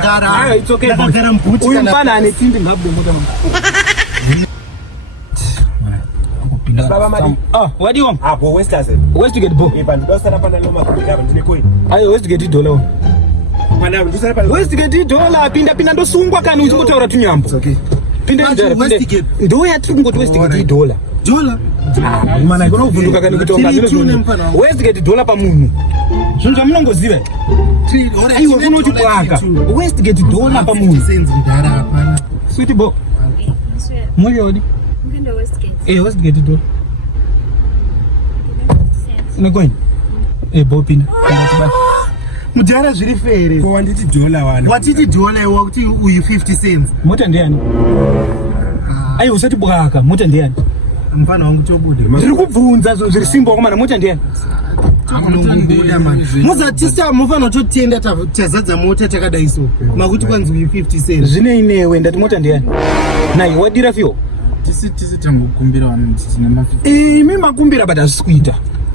Ah, it's okay. Uyu mfana ane tindi ngabwe moto mama. Baba madi. Ah, what do you want? Ah, bo West as. West to get bo. Ibantu dostana panda noma kubika ndine coin. Ayo West to get $1. Mana ndosana panda. West to get $1 pinda ndosungwa kana uzimbotaura tunyambo. It's okay. Pinda ndara. Ndo yatiri ngoti West to get $1. $1? Mana ikona kuvunduka kana kutonga zvino. West to get $1 pamunhu. Zvinhu zvamunongoziva. Aiwa kunoti kwaka. West to get $1 pamunhu. Sweetie bo. Moyodi. Westgate door. Unakwenda? Bopina. Mujara zviri fere. Ko wanditi $1 wana. Watiti $1 wakuti uyu 50 cents. Mota ndiani? Ayo usati bwaka, mota ndiani? Mfana wangu tobude. Ndiri kubvunza zviri simba kwamana mota ndiani? Amunongobuda man. Muzatisa mufana totenda tazadza mota takadaiso. Makuti kwanzi uyu 50 cents. Zvine inewe ndati mota ndiani? Nai wadira fio? Tisi tangu kumbira wanu tisina mafi. Imi makumbira bada sikuita.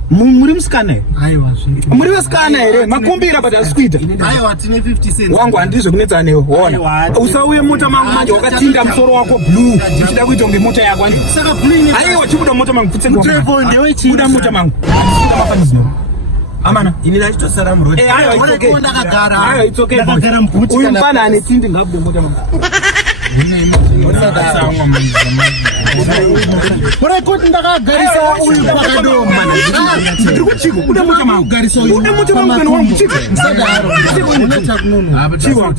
Muri musikana here? Aiwa zviki. Muri vasikana here? Makumbira bada sikuita. Aiwa tine 50 cents. Wangu handizvo kunetsa newe. Ona. Usauye mota mangu manje wakatinda musoro wako blue. Uchida kuita kunge mota yako ani. Saka blue ine. Aiwa chibuda mota mangu kutsenga. Mutevo ndewe chi. Buda mota mangu. Ndinga mafanidzo. Amana. Ini nachitosara murodi. Aiwa it's okay. Aiwa it's okay. Ndakagara mbuti kana. Uyu mfana ane tindi ngabude mota mangu. Pora kuti ndakagarisa uyu pakado mana. Ndiri kuchiko kuda mota mangu garisa uyu. Kuda mota mangu kana wangu chiko. Sadaro. Uneta kunono. Chiwa.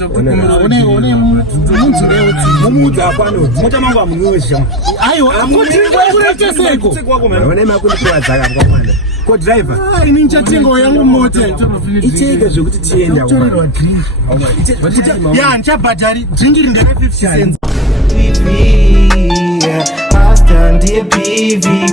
One munzi ndewe tsi. Mumudza apano. Mota mangu amunwesha. Aiwa akuti kurete seko. One makundi kwa dzaka mkamwana. Ko driver. Ini nchatengo yangu mota. Icheke zvokuti tienda kwa. Ya nchabhadhari dringi ringana 50 cents. Hasta PV.